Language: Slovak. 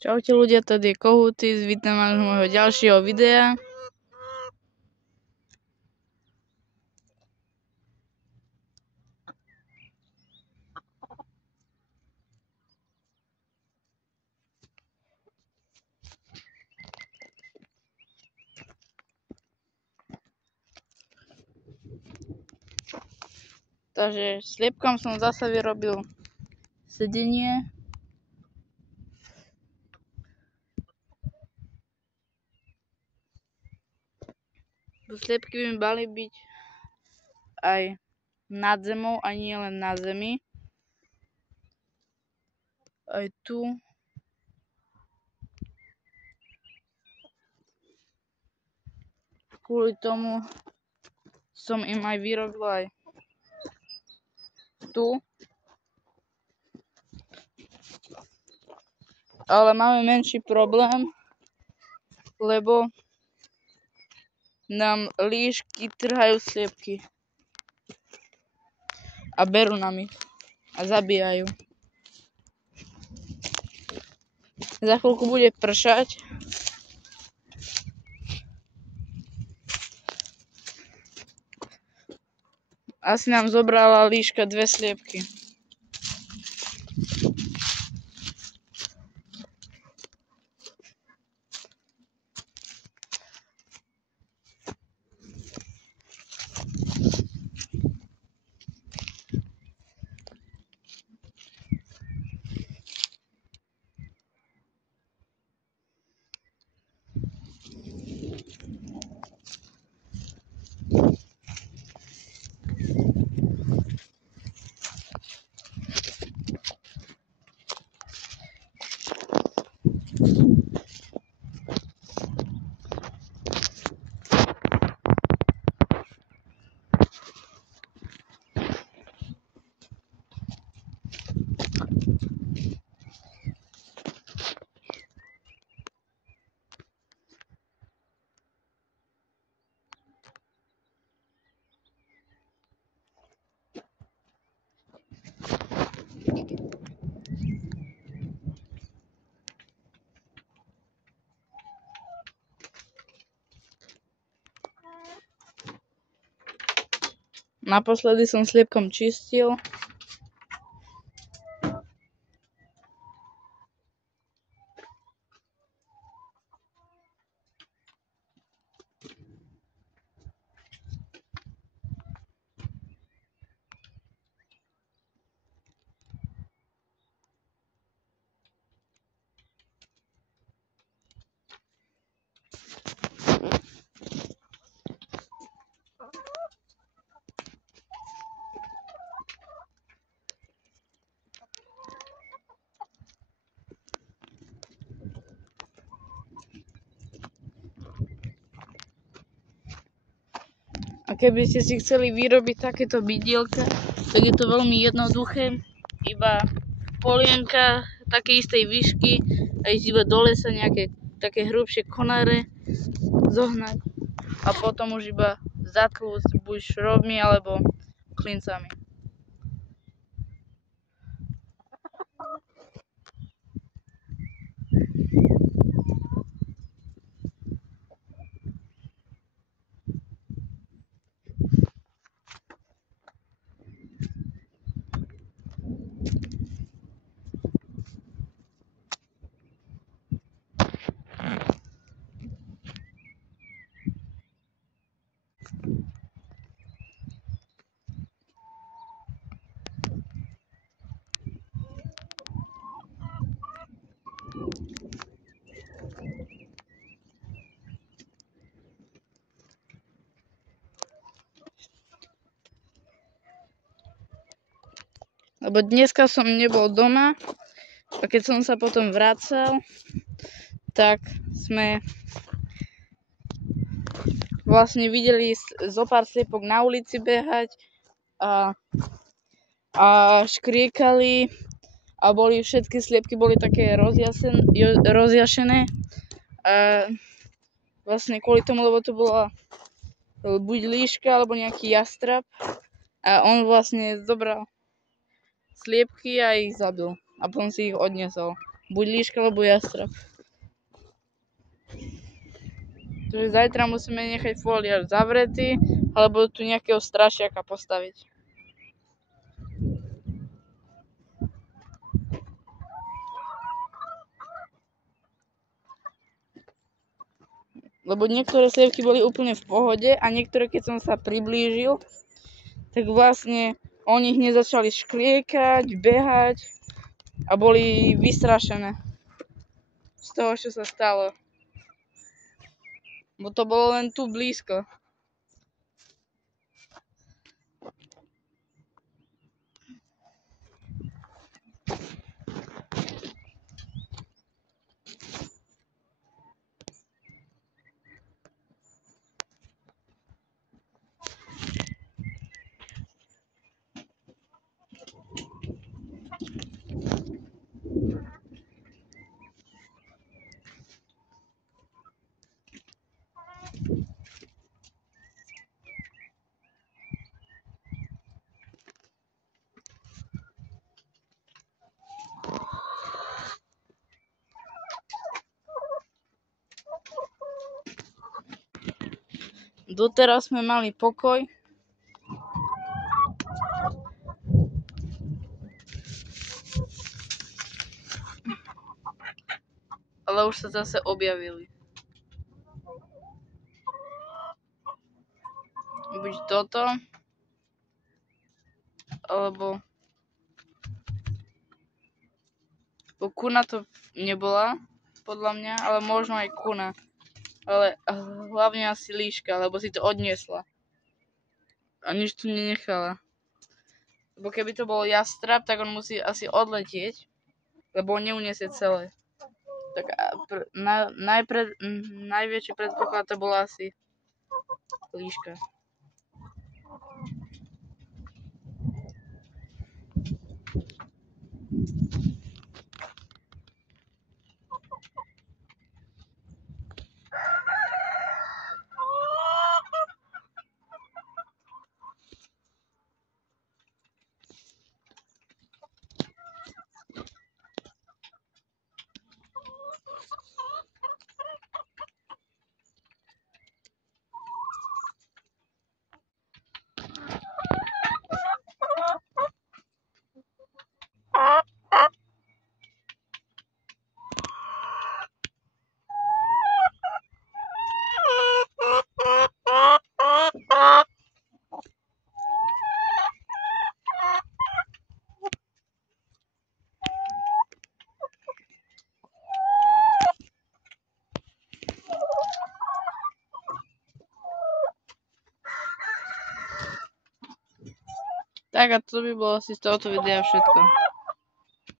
Čaute ľudia, tady je Kohutis, vítam vás z môjho ďalšieho videa. Takže sliepkam som zase vyrobil sedenie. Sliepky by mali byť aj nad zemou a nie len na zemi. Aj tu. Kvôli tomu som im aj vyrobil aj tu. Ale máme menší problém, lebo nám líšky trhajú sliepky. A berú nám ich. A zabíjajú. Za chvíľku bude pršať. Asi nám zobrala líška 2 sliepky. Naposledy som sliepkom čistil. A keby ste si chceli vyrobiť takéto bidielka, tak je to veľmi jednoduché. Iba polienka takej istej výšky a ísť iba do lesa nejaké také hrubšie konáre zohnať a potom už iba zatlúsť buď šroubmi alebo klincami. Lebo dneska som nebol doma a keď som sa potom vracal, tak sme vlastne videli zo pár sliepok na ulici behať a škriekali a všetky sliepky boli také rozjašené. A vlastne kvôli tomu, lebo to bola buď líška alebo nejaký jastrab a on vlastne zobral sliepky a ich zabil a potom si ich odniesol. Buď líška, alebo jastrab. Takže zajtra musíme nechať fóliář zavretý, alebo tu nejakého strašiaka postaviť. Lebo niektoré sliepky boli úplne v pohode a niektoré, keď som sa priblížil, tak vlastne oni hneď začali škriekať, behať a boli vystrašené z toho, čo sa stalo. Bo to bolo len tu blízko. Doteraz sme mali pokoj. Ale už sa zase objavili. Buď toto, alebo kuna to nebola, podľa mňa, ale možno aj kuna. Ale hlavne asi líška, lebo si to odniesla. A nič tu nenechala. Lebo keby to bol jastrab, tak on musí asi odletieť, lebo on neuniesie celé. Tak najväčší predpoklad to bola asi líška. Tak a to by bolo asi z tohoto videa všetko.